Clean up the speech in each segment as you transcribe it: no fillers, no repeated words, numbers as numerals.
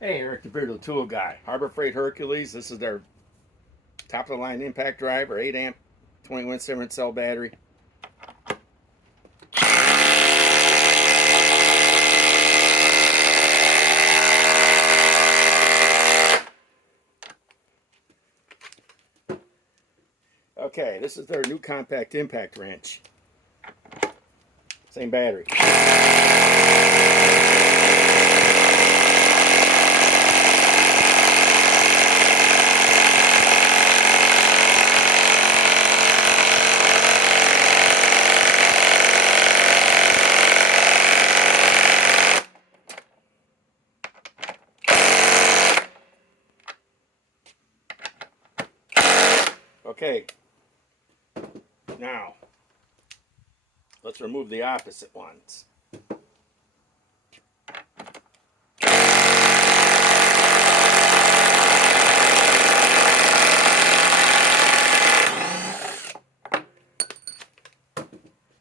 Hey, Eric the Bearded Tool Guy. Harbor Freight Hercules. This is their top of the line impact driver, 8 amp, 21/7 cell battery. Okay, this is their new compact impact wrench. Same battery. Okay, now let's remove the opposite ones.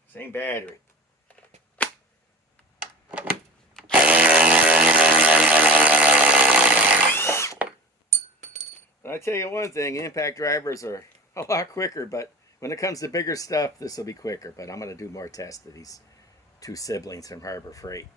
Same battery. And I tell you one thing, impact drivers are a lot quicker, but when it comes to bigger stuff, this will be quicker. But I'm going to do more tests of these two siblings from Harbor Freight.